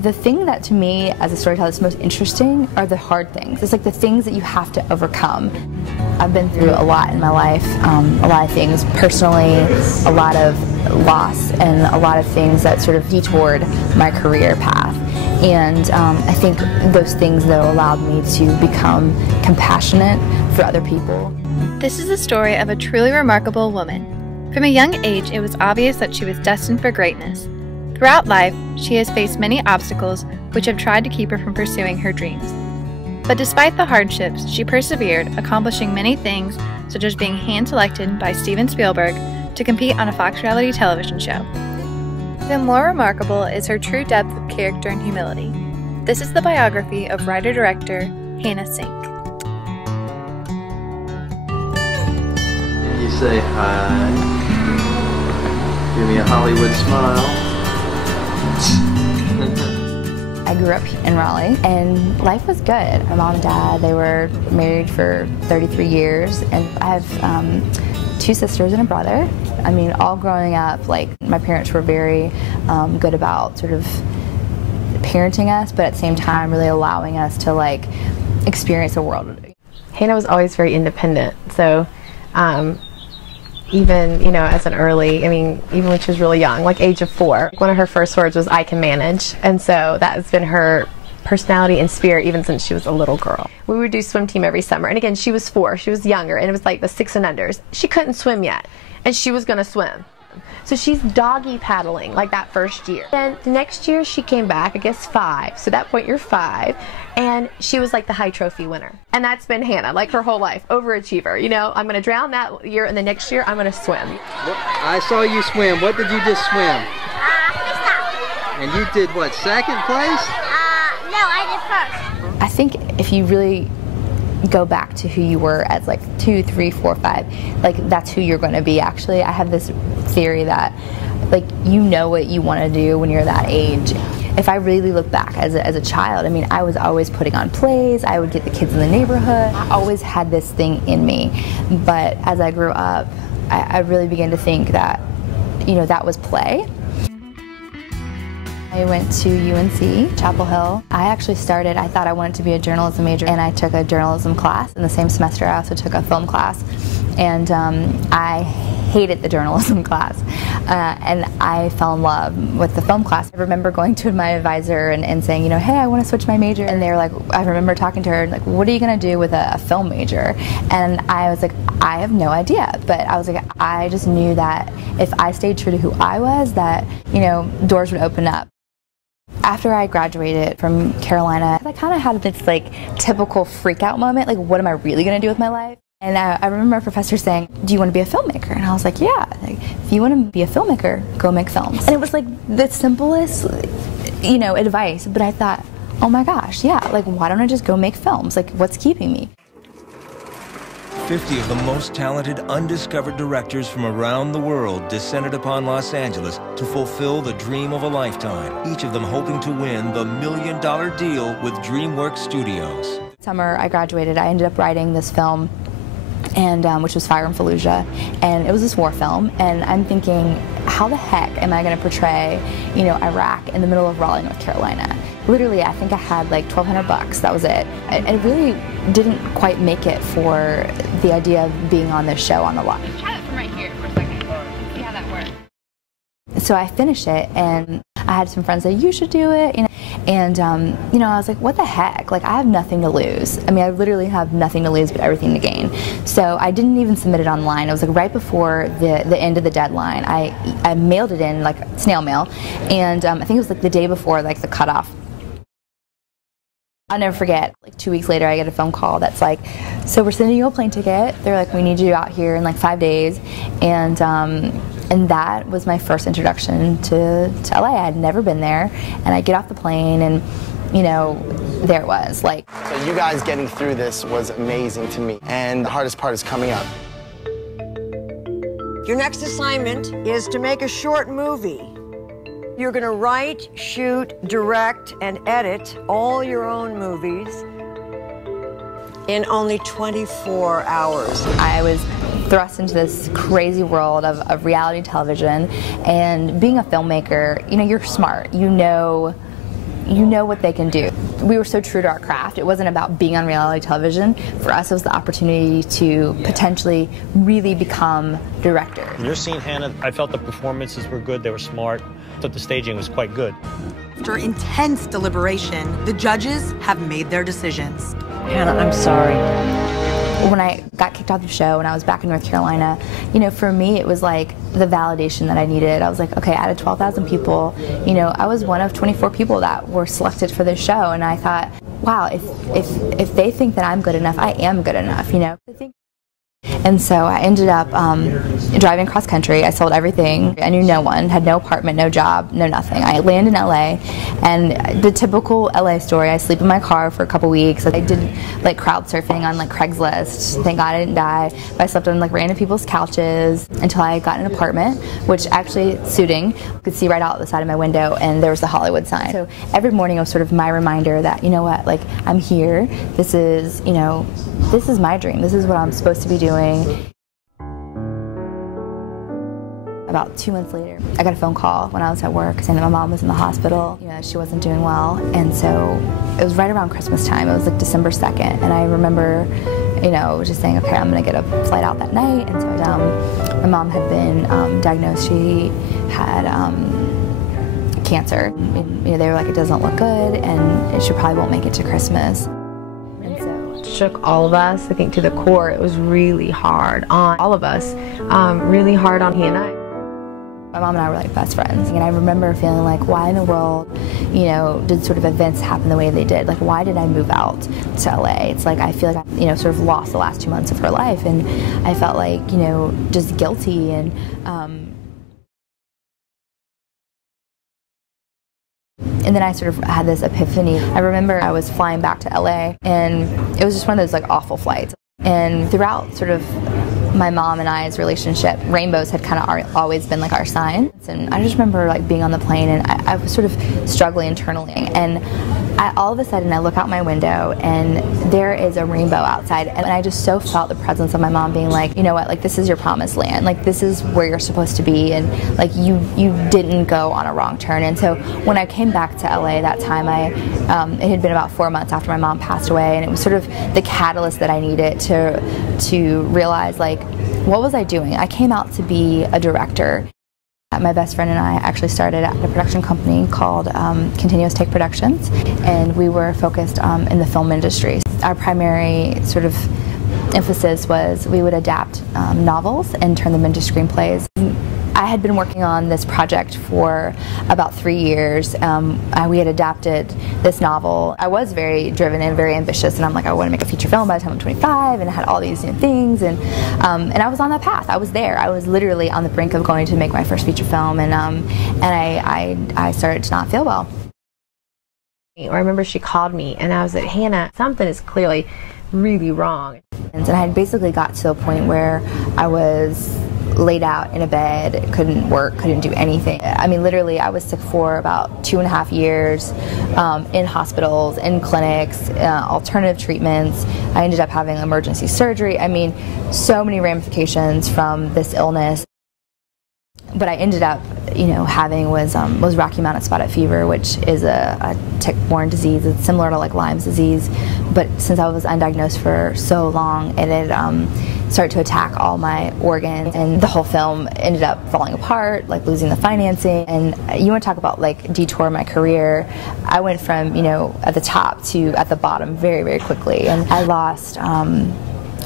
The thing that to me as a storyteller is most interesting are the hard things. It's like the things that you have to overcome. I've been through a lot in my life, a lot of things personally, a lot of loss, and a lot of things that sort of detoured my career path. And I think those things, though, allowed me to become compassionate for other people. This is the story of a truly remarkable woman. From a young age, it was obvious that she was destined for greatness. Throughout life, she has faced many obstacles which have tried to keep her from pursuing her dreams. But despite the hardships, she persevered, accomplishing many things, such as being hand-selected by Steven Spielberg to compete on a Fox reality television show. Even more remarkable is her true depth of character and humility. This is the biography of writer-director Hannah Sink. You say hi. Give me a Hollywood smile. I grew up in Raleigh, and life was good. My mom and dad, they were married for 33 years, and I have 2 sisters and a brother. I mean, all growing up, like, my parents were very good about sort of parenting us, but at the same time really allowing us to, like, experience the world. Hannah was always very independent, so even, you know, as an early, I mean, even when she was really young, like age of 4, one of her first words was, "I can manage," and so that has been her personality and spirit even since she was a little girl. We would do swim team every summer, and again, she was 4, she was younger, and it was like the 6 and unders. She couldn't swim yet, and she was gonna swim. So she's doggy paddling like that first year. Then the next year she came back, I guess 5, so at that point you're 5, and she was like the high trophy winner. And that's been Hannah, like her whole life, overachiever. You know, I'm gonna drown that year, and the next year I'm gonna swim. I saw you swim. What did you just swim? Freestyle. And you did what, 2nd place? No, I did first. I think if you really go back to who you were as like 2, 3, 4, 5, like that's who you're going to be. Actually, I have this theory that, like, you know what you want to do when you're that age. If I really look back as a child, I mean, I was always putting on plays. I would get the kids in the neighborhood. I always had this thing in me. But as I grew up, I really began to think that, you know, that was play. I went to UNC, Chapel Hill. I actually started, I thought I wanted to be a journalism major, and I took a journalism class. In the same semester, I also took a film class, and I hated the journalism class, and I fell in love with the film class. I remember going to my advisor and saying, you know, hey, I want to switch my major, and they were like, I remember talking to her, like, what are you going to do with a film major? And I was like, I have no idea, but I was like, I just knew that if I stayed true to who I was, that, you know, doors would open up. After I graduated from Carolina, I kind of had this like typical freak out moment, like what am I really going to do with my life? And I remember a professor saying, do you want to be a filmmaker? And I was like, yeah, like, if you want to be a filmmaker, go make films. And it was like the simplest, you know, advice, but I thought, oh my gosh, yeah, like why don't I just go make films? Like what's keeping me? 50 of the most talented, undiscovered directors from around the world descended upon Los Angeles to fulfill the dream of a lifetime, each of them hoping to win the $1 million deal with DreamWorks Studios. Summer I graduated, I ended up writing this film, and which was Fire in Fallujah, and it was this war film, and I'm thinking, how the heck am I going to portray, you know, Iraq in the middle of Raleigh, North Carolina? Literally, I think I had like $1,200, that was it. I really didn't quite make it for the idea of being on this show on the lot. Try it from right here for a second, see how that works. So I finished it, and I had some friends say, you should do it, you know, and you know, I was like, what the heck, like I have nothing to lose. I mean, I literally have nothing to lose but everything to gain. So I didn't even submit it online. It was like right before the end of the deadline. I mailed it in, like snail mail, and I think it was like the day before, like the cutoff. I'll never forget, like 2 weeks later I get a phone call that's like, so we're sending you a plane ticket. They're like, we need you out here in like 5 days. And that was my first introduction to LA. I had never been there, and I get off the plane, and you know, there it was. Like, so you guys getting through this was amazing to me, and the hardest part is coming up. Your next assignment is to make a short movie. You're going to write, shoot, direct, and edit all your own movies in only 24 hours. I was thrust into this crazy world of reality television, and being a filmmaker, you know, you're smart. You know you know what they can do. We were so true to our craft. It wasn't about being on reality television. For us, it was the opportunity to potentially really become director. You're seeing Hannah. I felt the performances were good. They were smart. I thought the staging was quite good. After intense deliberation, the judges have made their decisions. Hannah, I'm sorry. When I got kicked off the show and I was back in North Carolina, you know, for me it was like the validation that I needed. I was like, okay, out of 12,000 people, you know, I was one of 24 people that were selected for this show, and I thought, wow, if they think that I'm good enough, I am good enough, you know. And so I ended up driving cross country. I sold everything. I knew no one, had no apartment, no job, no nothing. I land in LA, and the typical LA story, I sleep in my car for a couple weeks. I did like crowd surfing on like Craigslist. Thank God I didn't die. But I slept on like random people's couches until I got an apartment, which actually suiting. I could see right out the side of my window, and there was the Hollywood sign. So every morning it was sort of my reminder that, you know what, like I'm here. This is, you know, this is my dream. This is what I'm supposed to be doing. About 2 months later, I got a phone call when I was at work saying that my mom was in the hospital. You know, she wasn't doing well, and so it was right around Christmas time. It was like December 2nd, and I remember, you know, just saying, okay, I'm gonna get a flight out that night. And so my mom had been diagnosed. She had cancer. You know, they were like, it doesn't look good, and she probably won't make it to Christmas. Shook all of us, I think, to the core. It was really hard on all of us, really hard on Hannah. My mom and I were like best friends, and I remember feeling like, why in the world, you know, did sort of events happen the way they did? Like, why did I move out to LA? It's like I feel like I, you know, sort of lost the last 2 months of her life, and I felt like, you know, just guilty. And then I sort of had this epiphany. I remember I was flying back to LA, and it was just one of those like awful flights. And throughout sort of my mom and I's relationship, rainbows had kind of always been like our sign. And I just remember like being on the plane, and I was sort of struggling internally. And all of a sudden I look out my window, and there is a rainbow outside. And I just so felt the presence of my mom being like, you know what, like this is your promised land. Like this is where you're supposed to be, and like you didn't go on a wrong turn. And so when I came back to LA that time, it had been about 4 months after my mom passed away, and it was sort of the catalyst that I needed to realize, like, what was I doing? I came out to be a director. My best friend and I actually started at a production company called Continuous Take Productions, and we were focused in the film industry. Our primary sort of emphasis was we would adapt novels and turn them into screenplays. I had been working on this project for about 3 years. We had adapted this novel. I was very driven and very ambitious, and I'm like, I want to make a feature film by the time I'm 25, and I had all these new things, and I was on that path. I was there. I was literally on the brink of going to make my first feature film, and I started to not feel well. I remember she called me, and I was like, Hannah, something is clearly really wrong. And I had basically got to a point where I was laid out in a bed, couldn't work, couldn't do anything. I mean, literally, I was sick for about 2.5 years, in hospitals, in clinics, alternative treatments. I ended up having emergency surgery. I mean, so many ramifications from this illness. What I ended up, you know, having was Rocky Mountain spotted fever, which is a tick-borne disease. It's similar to like Lyme's disease, but since I was undiagnosed for so long, it had started to attack all my organs, and the whole film ended up falling apart, like losing the financing. And you want to talk about like detour my career? I went from, you know, at the top to at the bottom very, very quickly, and I lost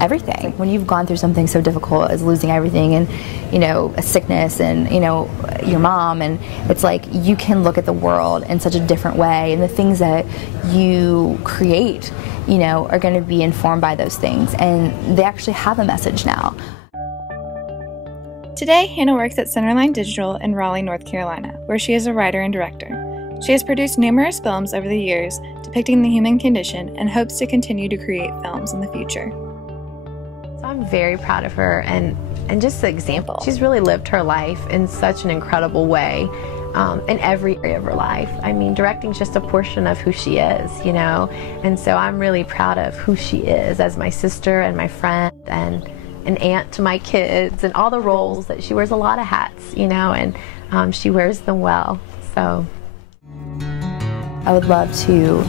everything. When you've gone through something so difficult as losing everything, and, you know, a sickness, and, you know, your mom, and it's like you can look at the world in such a different way, and the things that you create, you know, are going to be informed by those things, and they actually have a message now. Today, Hannah works at Centerline Digital in Raleigh, North Carolina, where she is a writer and director. She has produced numerous films over the years depicting the human condition, and hopes to continue to create films in the future. I'm very proud of her, and just the example. She's really lived her life in such an incredible way, in every area of her life. I mean, directing's just a portion of who she is, you know, and so I'm really proud of who she is as my sister and my friend and an aunt to my kids, and all the roles that she wears. A lot of hats, you know, and she wears them well, so. I would love to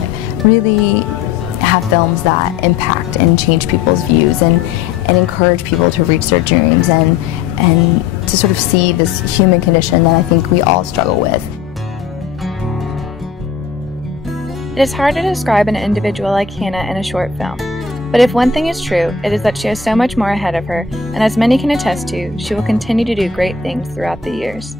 really have films that impact and change people's views and encourage people to reach their dreams and to sort of see this human condition that I think we all struggle with. It is hard to describe an individual like Hannah in a short film, but if one thing is true, it is that she has so much more ahead of her, and as many can attest to, she will continue to do great things throughout the years.